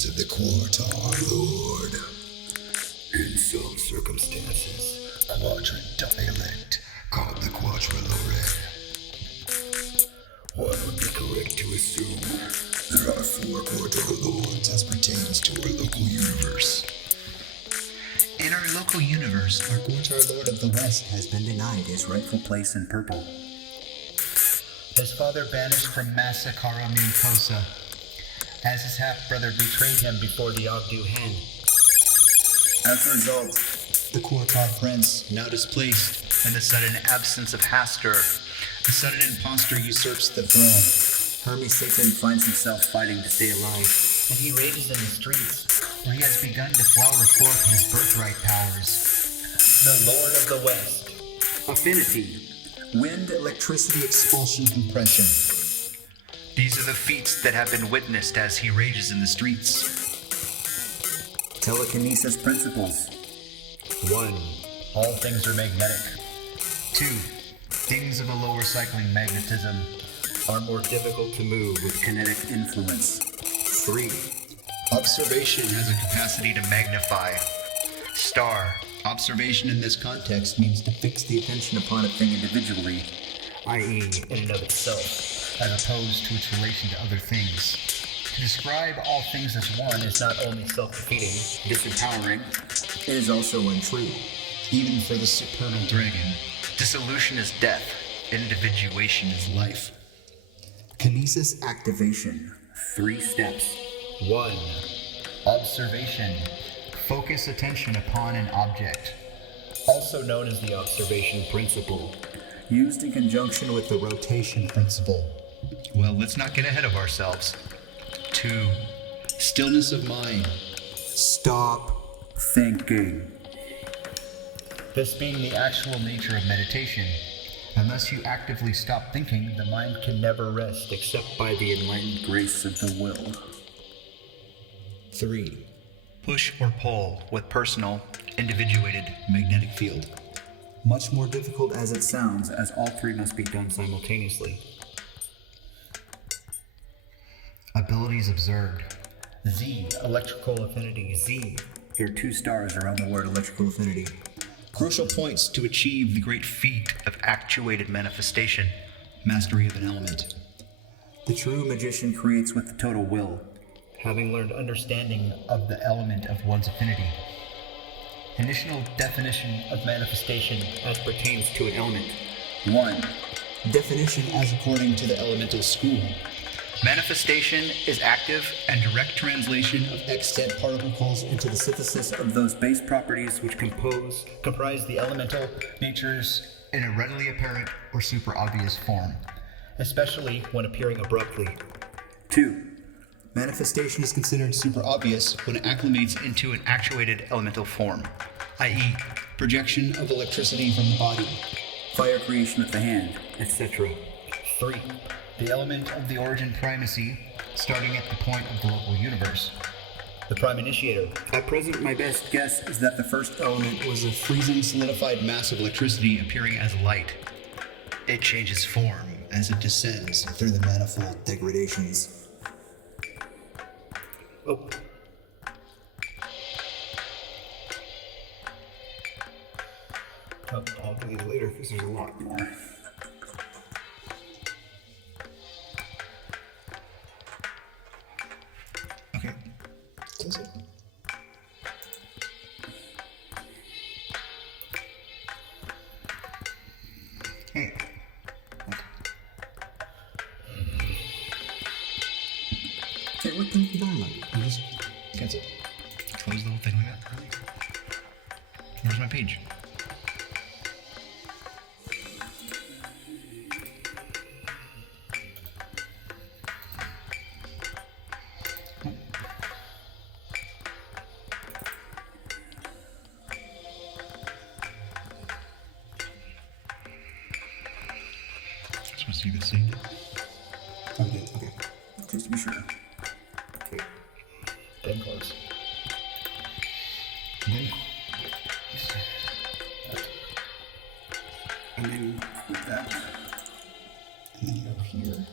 teachings of the Quartar Lord. In some circumstances, quadrant dialect, called the Quadrilore. One would be correct to assume there are 4 Quartar Lords as pertains to our local universe. In our local universe, our Quartar Lord of the West has been denied his rightful place in purple. His father banished from Massacaro Muncosa, as his half-brother betrayed him before the Ogdu Hen. As a result, the Quartar Prince, now displaced, and the sudden absence of Hastur, the sudden impostor usurps the throne. Hermes Satan finds himself fighting to stay alive, and he rages in the streets, where he has begun to flower forth his birthright powers. The Lord of the West. Affinity. Wind, electricity, expulsion, compression. These are the feats that have been witnessed as he rages in the streets. Telekinesis principles. 1. All things are magnetic. 2. Things of a lower cycling magnetism are more difficult to move with kinetic influence. 3. Observation has a capacity to magnify. Star. Observation in this context means to fix the attention upon a thing individually, i.e. in and of itself, as opposed to its relation to other things. To describe all things as one is not only self-defeating, disempowering, it is also untrue. Even for the supernal dragon, dissolution is death, individuation is life. Kinesis activation. 3 steps. 1. Observation. Focus attention upon an object, also known as the observation principle, used in conjunction with the rotation principle. Well, let's not get ahead of ourselves. 2. Stillness of mind. Stop thinking. This being the actual nature of meditation. Unless you actively stop thinking, the mind can never rest except by the enlightened grace of the will. 3. Push or pull with personal, individuated magnetic field. Much more difficult as it sounds, as all 3 must be done simultaneously. Abilities observed. Z, electrical affinity. Z. There are 2 stars around the word electrical affinity. Crucial points to achieve the great feat of actuated manifestation. Mastery of an element. The true magician creates with the total will, having learned understanding of the element of one's affinity. Initial definition of manifestation as pertains to an element. 1. Definition as according to the elemental school. Manifestation is active and direct translation of extant particles into the synthesis of those base properties which comprise the elemental natures in a readily apparent or super obvious form, especially when appearing abruptly. 2. Manifestation is considered super obvious when it acclimates into an actuated elemental form, i.e., projection of electricity from the body, fire creation of the hand, etc. 3. The element of the origin primacy, starting at the point of the local universe. The prime initiator. At present, my best guess is that the first element was a freezing solidified mass of electricity appearing as light. It changes form as it descends through the manifold degradations. Oh. I'll do these later because there's a lot more. Okay. Close it. Hey. Hey, what the heck are you doing? You just cancel. Close the whole thing like that. Where's my page? Supposed to do the same. Okay. Just to be sure. Okay. Then close. And then put that. And then over here.